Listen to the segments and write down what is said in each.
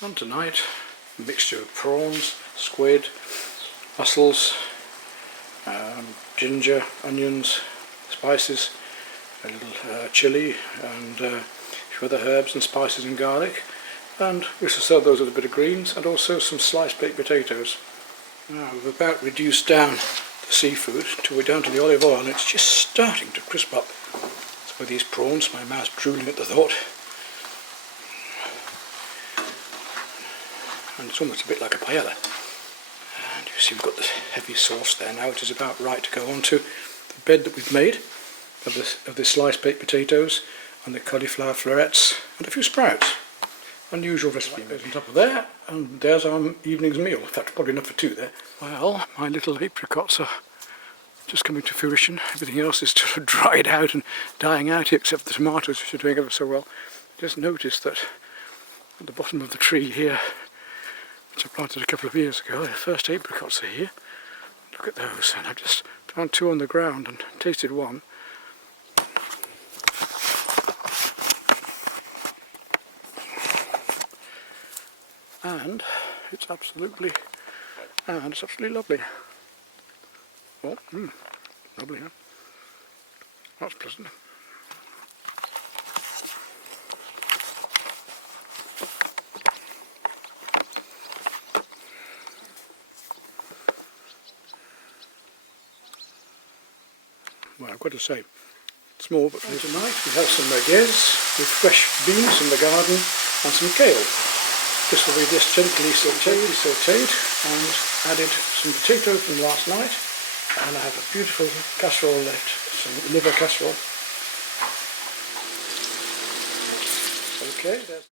And tonight, a mixture of prawns, squid, mussels, ginger, onions, spices, a little chilli and a few other herbs and spices and garlic, and we shall serve those with a bit of greens and also some sliced baked potatoes. Now we've about reduced down the seafood till we're down to the olive oil, and it's just starting to crisp up. So with these prawns, my mouth's drooling at the thought. And it's almost a bit like a paella. And you see we've got this heavy sauce there now, which is about right to go onto the bed that we've made of the sliced baked potatoes and the cauliflower florets and a few sprouts. Unusual recipe goes on top of there, and there's our evening's meal. In fact, probably enough for two there. Well, my little apricots are just coming to fruition. Everything else is sort of dried out and dying out here, except the tomatoes, which are doing ever so well. Just noticed that at the bottom of the tree here, which I planted a couple of years ago, the first apricots are here. Look at those, and I've just found two on the ground and tasted one. And it's absolutely lovely. Oh, lovely, huh? That's pleasant. Well, I've got to say, small but tonight we have some merguez with fresh beans from the garden and some kale. This will be just gently sautéed and added some potato from last night, and I have a beautiful casserole left, some liver casserole. Okay, there's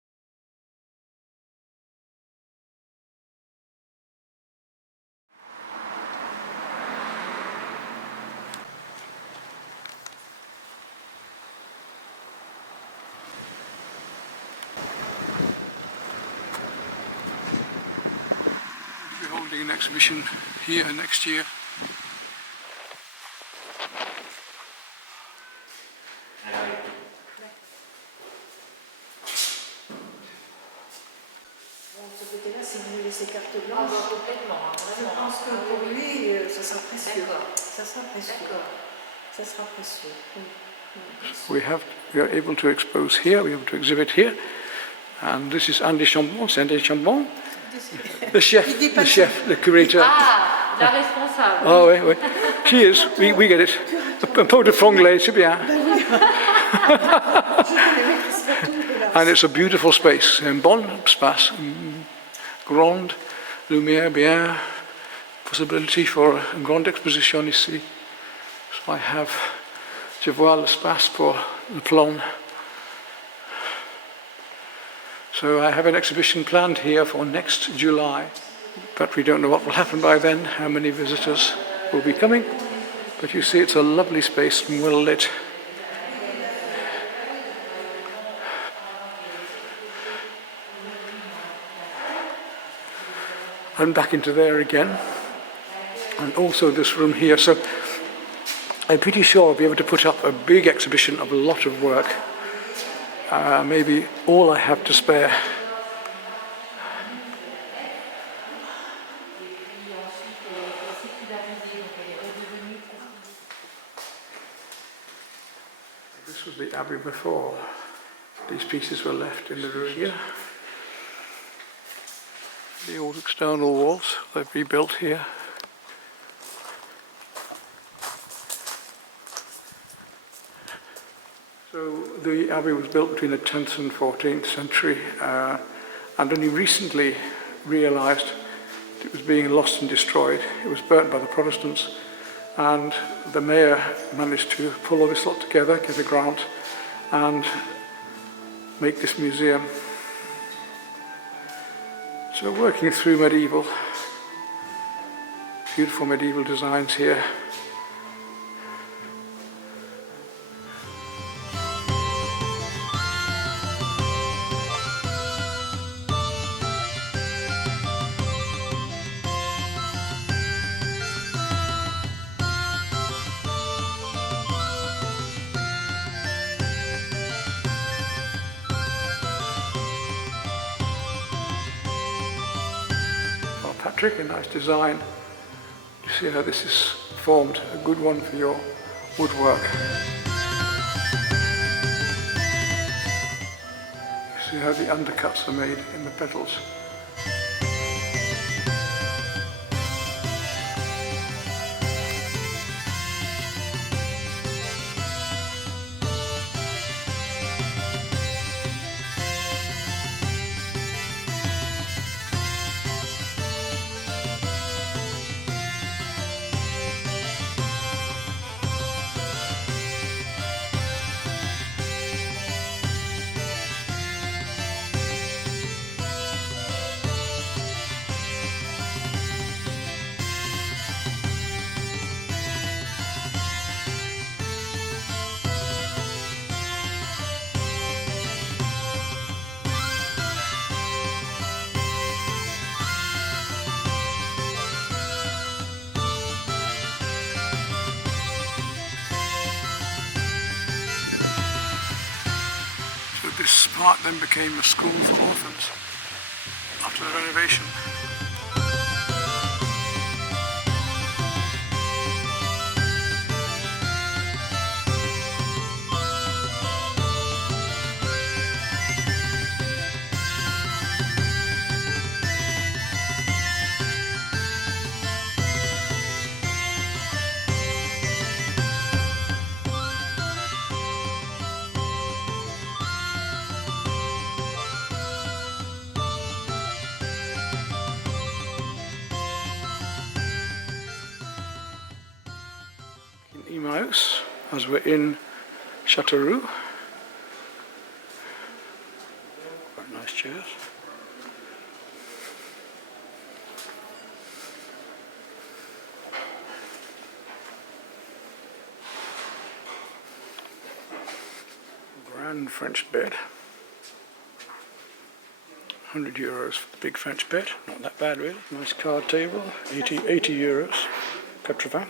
holding an exhibition here next year. Ce côté-là, si vous voulez ces cartes blanches, je pense que pour lui, ça sera précieux. Ça sera précieux. Ça sera précieux. We are able to expose here, we are able to exhibit here, and this is Andy Chambon, c'est Andy Chambon. The chef, the curator. Ah, la responsable. Oh oui, oui. She is, we get it. Un pot de franglais, c'est bien. And it's a beautiful space, un bon espace, grande lumière, bien, possibility for a grande exposition ici. So je vois l'espace pour le plan. So I have an exhibition planned here for next July, but we don't know what will happen by then, how many visitors will be coming. But you see it's a lovely space and well lit. And back into there again, and also this room here. So I'm pretty sure I'll be able to put up a big exhibition of a lot of work. Maybe all I have to spare. This was the abbey before. These pieces were left in the room here. The old external walls they've rebuilt here. So the abbey was built between the 10th and 14th century, and only recently realised it was being lost and destroyed. It was burnt by the Protestants, and the mayor managed to pull all this lot together, get a grant, and make this museum. So working through medieval, beautiful medieval designs here. trick, a nice design. You see how this is formed, a good one for your woodwork. You see how the undercuts are made in the petals. This part then became a school for orphans after the renovation. Mouse as we're in Châteauroux. Quite nice chairs. Grand French bed. €100 for the big French bed. Not that bad really. Nice card table. 80 euros. 80.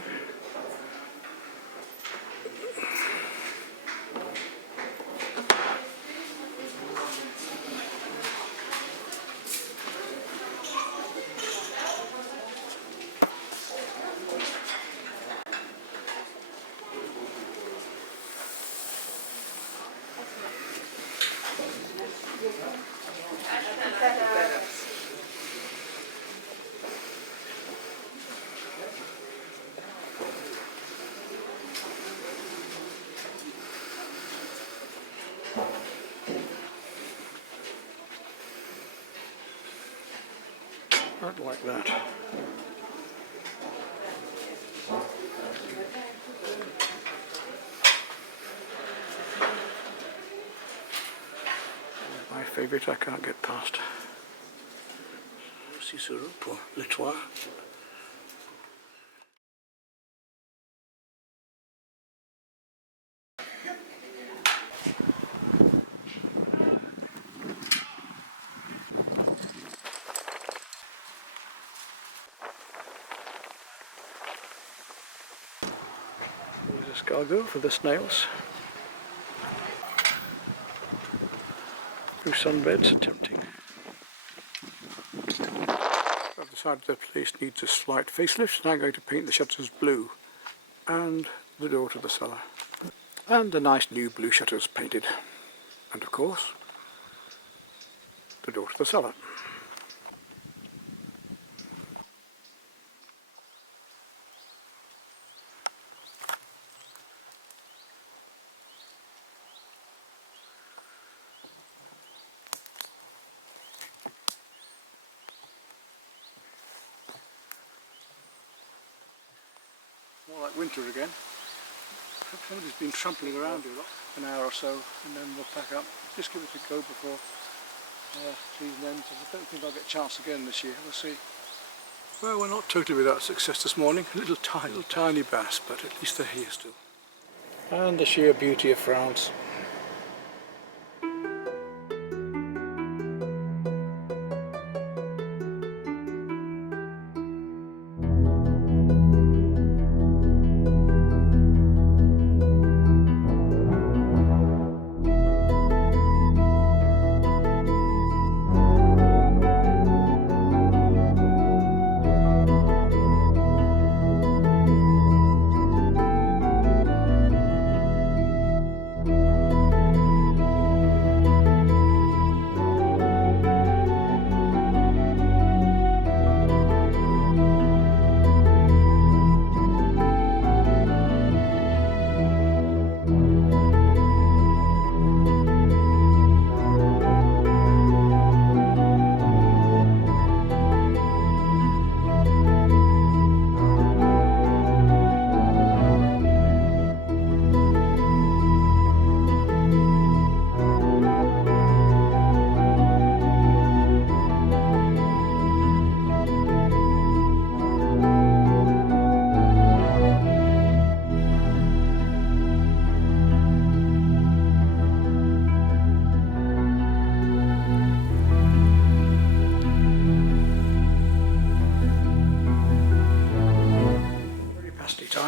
Not like that. My favourite I can't get past. €6 pour le toit. There's escargot for the snails. Two sunbeds are tempting. I've decided the place needs a slight facelift, so I'm going to paint the shutters blue and the door to the cellar. And the nice new blue shutters painted. And of course, the door to the cellar. More like winter again. Somebody's been trampling around here an hour or so, and then we'll pack up. Just give it a go before season ends. I don't think I'll get a chance again this year. We'll see. Well, we're not totally without success this morning. A little tiny bass, but at least they're here still. And the sheer beauty of France.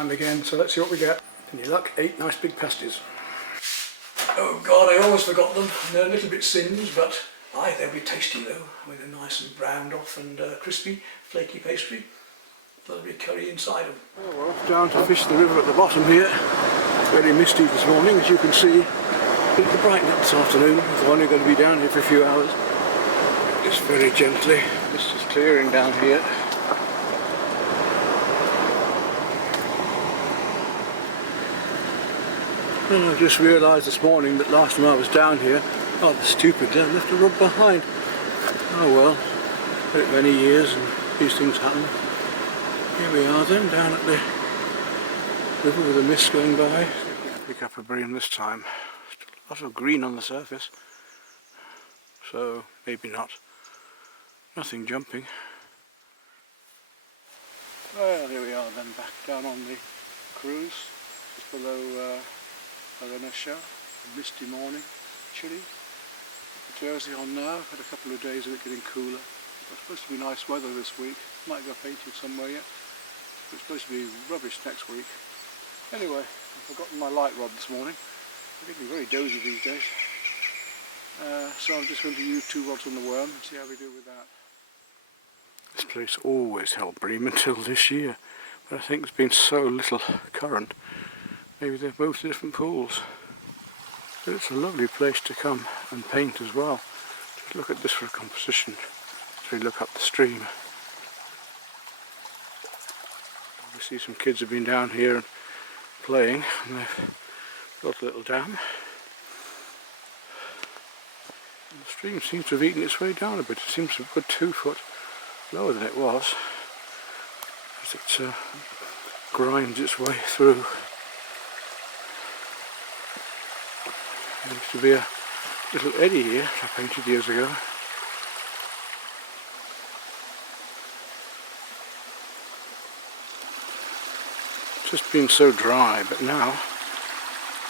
time again, so let's see what we get. Any luck? 8 nice big pasties. Oh God, I almost forgot them. They're a little bit singed, but aye, they'll be tasty though. I mean, they're nice and browned off and crispy, flaky pastry. There'll be curry inside them. Oh well, down to fish the river at the bottom here. Very misty this morning, as you can see. It'll brighten up this afternoon. We're only going to be down here for a few hours. Just very gently. Mist is clearing down here. And I just realised this morning that last time I was down here, rather stupidly, I left a rod behind. Oh well, very many years and these things happen. Here we are then, down at the river with the mist going by. Pick up a bream this time. Still a lot of green on the surface, so maybe not. Nothing jumping. Well, here we are then, back down on the Creuse, just below Renauchat. A misty morning, chilly. The jersey on now. Had a couple of days of it getting cooler. It's supposed to be nice weather this week. Might go painted somewhere yet. But it's supposed to be rubbish next week. Anyway, I've forgotten my light rod this morning. I'm getting very dozy these days. So I'm just going to use 2 rods on the worm and see how we do with that. This place always held bream until this year, but I think there's been so little current. Maybe they've moved to different pools. But it's a lovely place to come and paint as well. Just look at this for a composition as we look up the stream. Obviously some kids have been down here and playing, and they've built a little dam. And the stream seems to have eaten its way down a bit. It seems to have put 2 foot lower than it was as it grinds its way through. There used to be a little eddy here I painted years ago. It's just been so dry, but now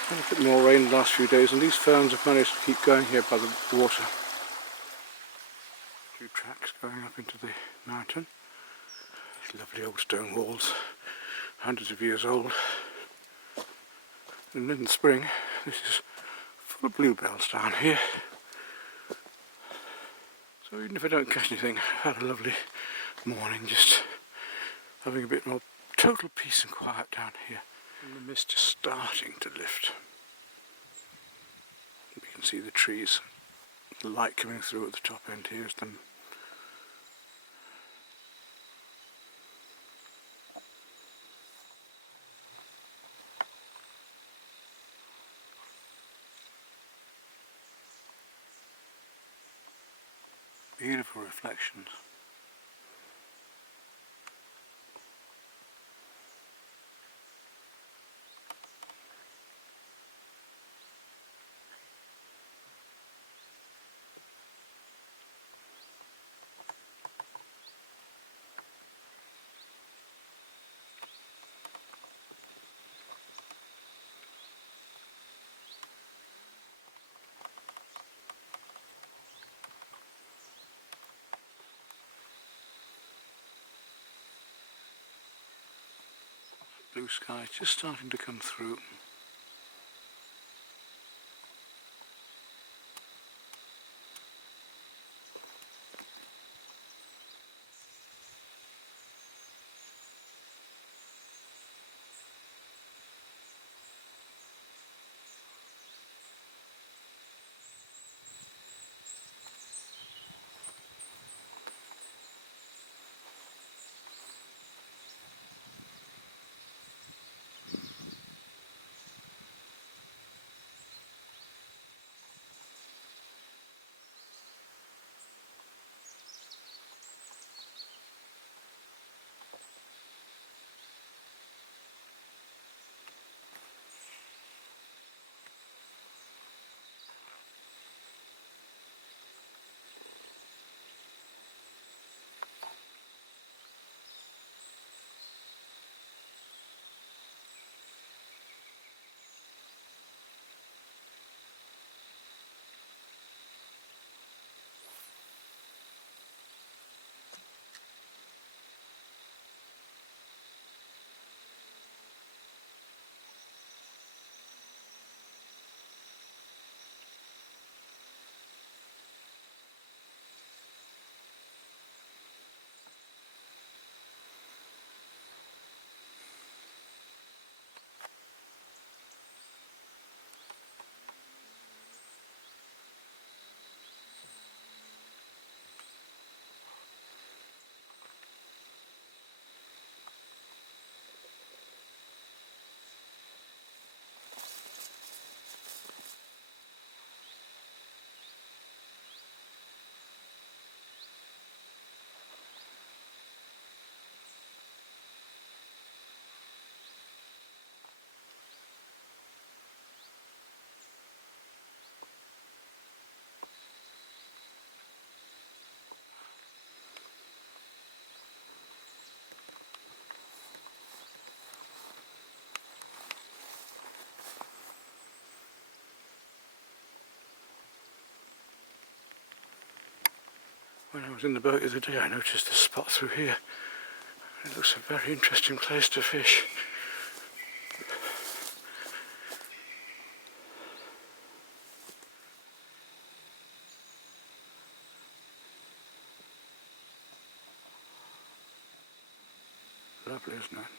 had a bit more rain the last few days, and these ferns have managed to keep going here by the water. 2 tracks going up into the mountain. These lovely old stone walls, hundreds of years old. And in the spring, this is full of bluebells down here. So even if I don't catch anything, I've had a lovely morning, just having a bit more total peace and quiet down here. And the mist is starting to lift. You can see the trees, the light coming through at the top end here is them. Beautiful reflections. Blue sky just starting to come through. When I was in the boat the other day, I noticed a spot through here. It looks a very interesting place to fish. Lovely, isn't it?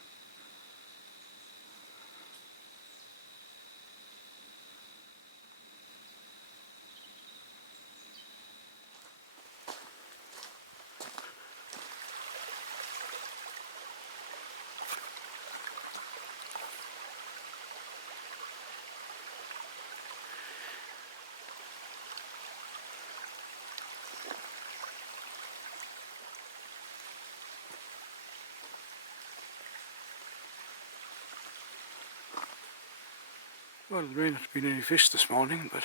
Well, there may not have been any fish this morning, but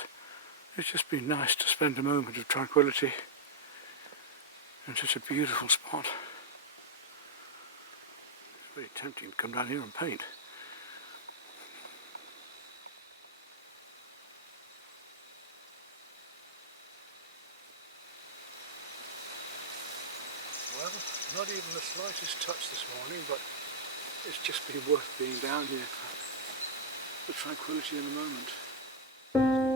it's just been nice to spend a moment of tranquility in such a beautiful spot. It's very tempting to come down here and paint. Well, not even the slightest touch this morning, but it's just been worth being down here for the tranquility in the moment.